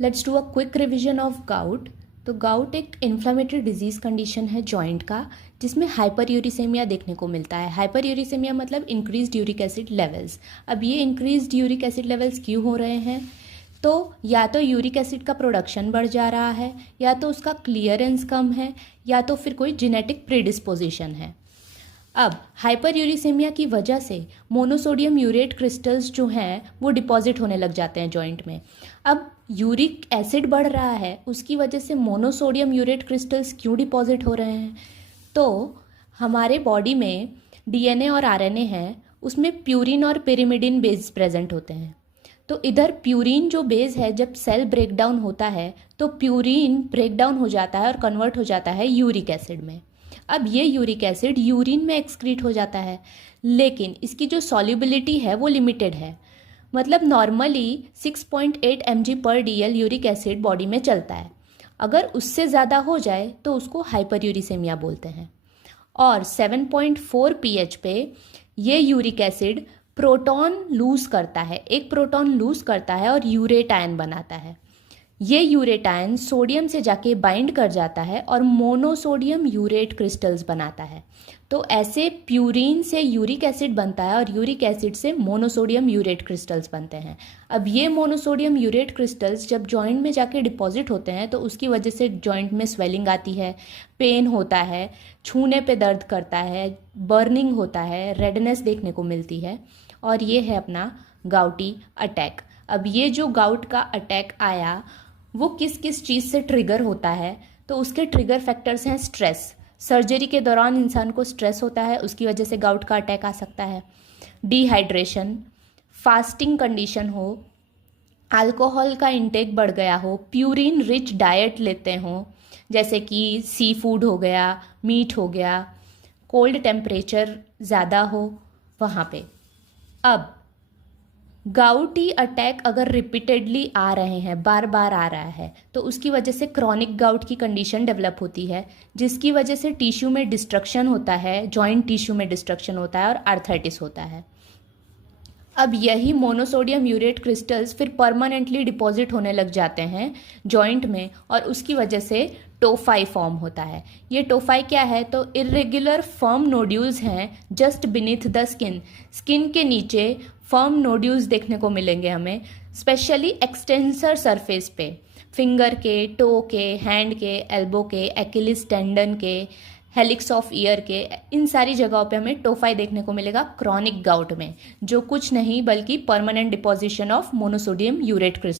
Let's do a quick revision of gout. तो gout एक inflammatory disease condition है joint का, जिसमें हाइपर यूरिसेमिया देखने को मिलता है। हाइपर यूरिसेमिया मतलब इंक्रीज्ड यूरिक एसिड लेवल्स। अब ये इंक्रीज्ड यूरिक एसिड लेवल्स क्यों हो रहे हैं? तो या तो यूरिक एसिड का प्रोडक्शन बढ़ जा रहा है, या तो उसका क्लियरेंस कम है, या तो फिर कोई जेनेटिक प्रीडिस्पोजिशन है। अब हाइपर यूरिसेमिया की वजह से मोनोसोडियम यूरेट क्रिस्टल्स जो हैं वो डिपॉजिट होने लग जाते हैं जॉइंट में। अब यूरिक एसिड बढ़ रहा है, उसकी वजह से मोनोसोडियम यूरेट क्रिस्टल्स क्यों डिपॉजिट हो रहे हैं? तो हमारे बॉडी में डीएनए और आरएनए है, उसमें प्यूरिन और पिरिमिडिन बेस प्रेजेंट होते हैं। तो इधर प्यूरिन जो बेस है, जब सेल ब्रेकडाउन होता है तो प्यूरिन ब्रेकडाउन हो जाता है और कन्वर्ट हो जाता है यूरिक एसिड में। अब ये यूरिक एसिड यूरिन में एक्सक्रीट हो जाता है, लेकिन इसकी जो सॉल्युबिलिटी है वो लिमिटेड है। मतलब normally 6.8 mg/dl uric acid body में चलता है। अगर उससे ज़्यादा हो जाए तो उसको हाइपर यूरिसेमिया बोलते हैं। और 7.4 pH पे ये यूरिक एसिड प्रोटॉन लूज़ करता है, एक प्रोटॉन लूज़ करता है और यूरेट आयन बनाता है। ये यूरेट आयन सोडियम से जाके बाइंड कर जाता है और मोनोसोडियम यूरेट क्रिस्टल्स बनाता है। तो ऐसे प्यूरिन से यूरिक एसिड बनता है और यूरिक एसिड से मोनोसोडियम यूरेट क्रिस्टल्स बनते हैं। अब ये मोनोसोडियम यूरेट क्रिस्टल्स जब जॉइंट में जाके डिपॉजिट होते हैं तो उसकी वजह से जॉइंट में स्वेलिंग आती है, पेन होता है, छूने पे दर्द करता है, बर्निंग होता है, रेडनेस देखने को मिलती है। और ये है अपना गाउटी अटैक। अब ये जो गाउट का अटैक आया वो किस किस चीज़ से ट्रिगर होता है? तो उसके ट्रिगर फैक्टर्स हैं स्ट्रेस। सर्जरी के दौरान इंसान को स्ट्रेस होता है, उसकी वजह से गाउट का अटैक आ सकता है। डिहाइड्रेशन, फास्टिंग कंडीशन हो, अल्कोहल का इंटेक बढ़ गया हो, प्यूरिन रिच डाइट लेते हो, जैसे कि सी फूड हो गया, मीट हो गया, कोल्ड टेम्परेचर ज़्यादा हो वहाँ पे। अब गाउटी अटैक अगर रिपीटेडली आ रहे हैं, बार बार आ रहा है, तो उसकी वजह से क्रॉनिक गाउट की कंडीशन डेवलप होती है, जिसकी वजह से टिश्यू में डिस्ट्रक्शन होता है, जॉइंट टिश्यू में डिस्ट्रक्शन होता है और आर्थराइटिस होता है। अब यही मोनोसोडियम यूरेट क्रिस्टल्स फिर परमानेंटली डिपॉजिट होने लग जाते हैं जॉइंट में और उसकी वजह से टोफाई फॉर्म होता है। ये टोफाई क्या है? तो इरेगुलर फर्म नोड्यूल्स हैं just beneath the skin. Skin के नीचे फर्म नोड्यूल्स देखने को मिलेंगे हमें, स्पेशली एक्सटेंसर सरफेस पे, फिंगर के, टो के, हैंड के, एल्बो के, एक्िलिस टेंडन के, हेलिक्स ऑफ ईयर के, इन सारी जगहों पे हमें टोफाई देखने को मिलेगा क्रॉनिक गाउट में, जो कुछ नहीं बल्कि permanent deposition of monosodium urate crystal.